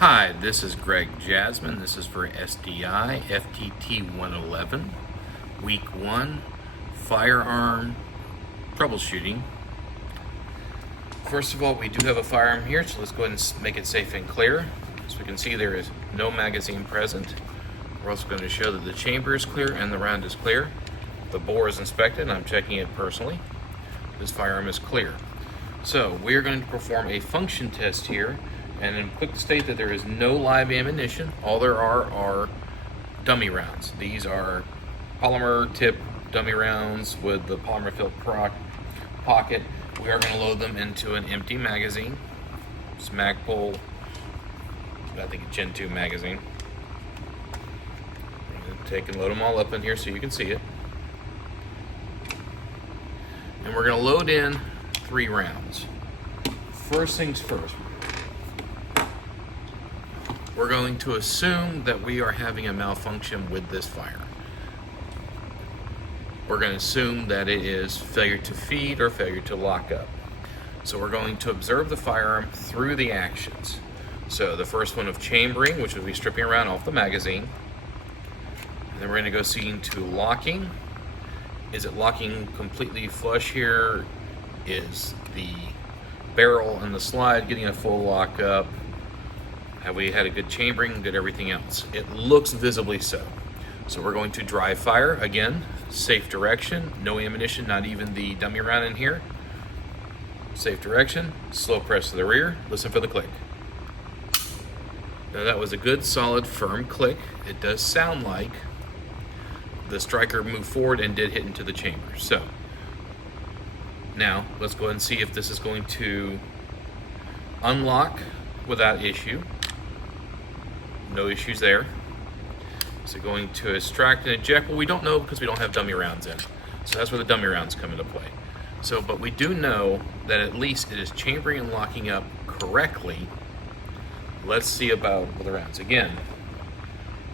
Hi, this is Greg Jasmine. This is for SDI FTT 111, Week 1, Firearm Troubleshooting. First of all, we do have a firearm here, so let's go ahead and make it safe and clear. As we can see, there is no magazine present. We're also going to show that the chamber is clear and the round is clear. The bore is inspected, and I'm checking it personally. This firearm is clear. So we are going to perform a function test here, and then quick to state that there is no live ammunition. All there are dummy rounds. These are polymer tip dummy rounds with the polymer filled pocket. We are going to load them into an empty magazine. It's Magpul, I think a Gen 2 magazine. I'm going to take and load them all up in here so you can see it. And we're going to load in 3 rounds. First things first, we're going to assume that we are having a malfunction with this fire. We're going to assume that it is failure to feed or failure to lock up. So we're going to observe the firearm through the actions. So the first one of chambering, which would be stripping around off the magazine. And then we're going to go see into locking. Is it locking completely flush here? Is the barrel and the slide getting a full lock up? Have we had a good chambering, good everything else? It looks visibly so. So we're going to dry fire, again, safe direction, no ammunition, not even the dummy round in here. Safe direction, slow press to the rear, listen for the click. Now that was a good, solid, firm click. It does sound like the striker moved forward and did hit into the chamber. So now let's go ahead and see if this is going to unlock without issue. No issues there. Is it going to extract and eject? Well, we don't know because we don't have dummy rounds in. So that's where the dummy rounds come into play. So, but we do know that at least it is chambering and locking up correctly. Let's see about the rounds. Again,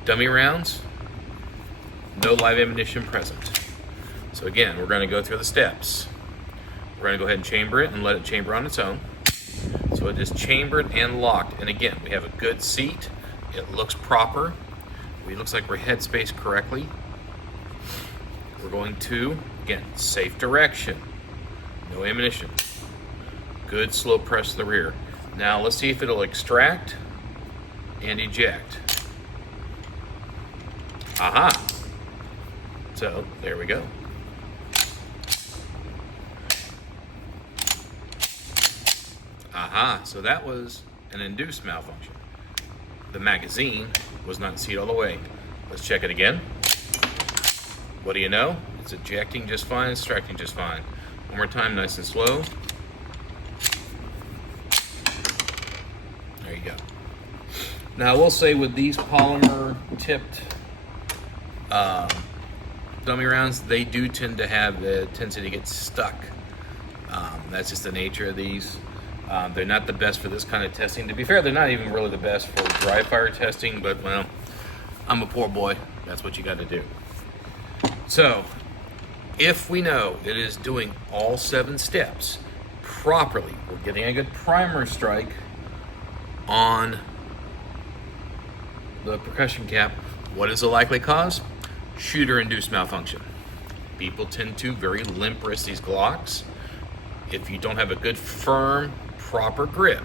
dummy rounds, no live ammunition present. So again, we're going to go through the steps. We're going to go ahead and chamber it and let it chamber on its own. So it is chambered and locked. And again, we have a good seat. It looks proper. It looks like we're headspaced correctly. We're going to, again, safe direction. No ammunition. Good slow press to the rear. Now let's see if it'll extract and eject. Aha! So there we go. Aha, so that was an induced malfunction. The magazine was not seated all the way. Let's check it again. What do you know? It's ejecting just fine, extracting just fine. One more time, nice and slow. There you go. Now I will say with these polymer tipped dummy rounds, they do tend to have the tendency to get stuck. That's just the nature of these. They're not the best for this kind of testing. To be fair, they're not even really the best for dry fire testing, but well, I'm a poor boy. That's what you got to do. So, if we know it is doing all 7 steps properly, we're getting a good primer strike on the percussion cap, what is the likely cause? Shooter-induced malfunction. People tend to very limp wrist these Glocks. If you don't have a good firm, proper grip,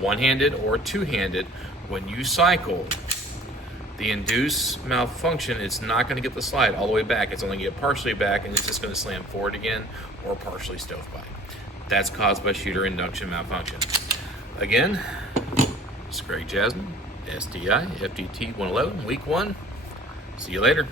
one-handed or two-handed, when you cycle, the induced malfunction, it's not going to get the slide all the way back. It's only going to get partially back, and it's just going to slam forward again or partially stovepipe. That's caused by shooter induction malfunction. Again, it's Greg Jasmine, SDI, FTT 111, Week 1. See you later.